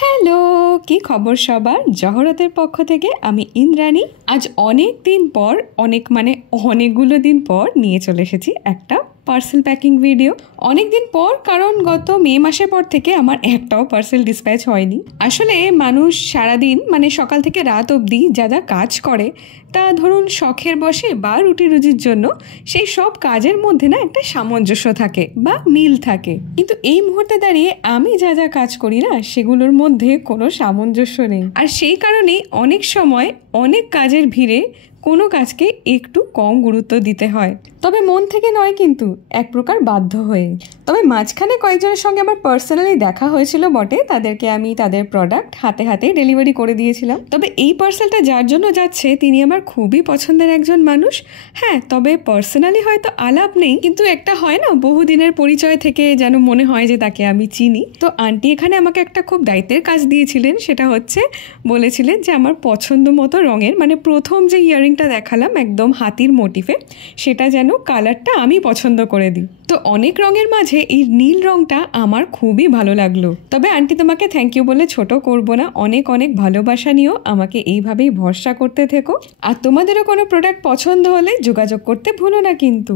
Hello, কি খবর সবার? জহরতের পক্ষ থেকে আমি ইন্দ্রাণী। আজ অনেক দিন পর অনেকগুলো দিন পর নিয়ে চলে এসেছি একটা পার্সেল প্যাকিং ভিডিও। অনেক দিন পর, কারণ গত মে মাসের পর থেকে আমার একটাও পার্সেল ডিসপ্যাচ হয়নি। আসলে মানুষ সারাদিন সকাল থেকে রাত অবধি যা যা কাজ করে, তা ধরুন শখের বসে বা রুটি রুজির জন্য, সেই সব কাজের মধ্যে না একটা সামঞ্জস্য থাকে বা মিল থাকে। কিন্তু এই মুহূর্তে দাঁড়িয়ে আমি যা যা কাজ করি না, সেগুলোর মধ্যে কোনো সামঞ্জস্য নেই। আর সেই কারণেই অনেক সময় অনেক কাজের ভিড়ে কোনো কাজকে একটু কম গুরুত্ব দিতে হয়, তবে মন থেকে নয়, কিন্তু এক প্রকার বাধ্য হয়ে। তবে মাঝখানে কয়েকজনের সঙ্গে আমার পার্সোনালি দেখা হয়েছিল বটে, তাদেরকে আমি তাদের প্রোডাক্ট হাতে হাতে ডেলিভারি করে দিয়েছিলাম। তবে এই পার্সেলটা যার জন্য যাচ্ছে, তিনি আমার খুবই পছন্দের একজন মানুষ। হ্যাঁ, তবে পার্সোনালি হয়তো আলাপ নেই, কিন্তু একটা হয় না, বহুদিনের পরিচয় থেকে যেন মনে হয় যে তাকে আমি চিনি। তো আন্টি এখানে আমাকে একটা খুব দায়িত্বের কাজ দিয়েছিলেন, সেটা হচ্ছে বলেছিলেন যে আমার পছন্দ মতো রঙের, প্রথম যে ইয়াররিংটা দেখালাম একদম হাতির মোটিফে, সেটা যেন কালারটা আমি পছন্দ করে দিই। তো অনেক রঙের মাঝে এই নীল রঙটা আমার খুবই ভালো লাগলো। তবে আন্টি, তোমাকে থ্যাংক ইউ বলে ছোট করব না, অনেক অনেক ভালোবাসা নিও, আমাকে এইভাবেই ভরসা করতে থেকো। আর তোমাদেরও কোনো প্রোডাক্ট পছন্দ হলে যোগাযোগ করতে ভুলো না কিন্তু।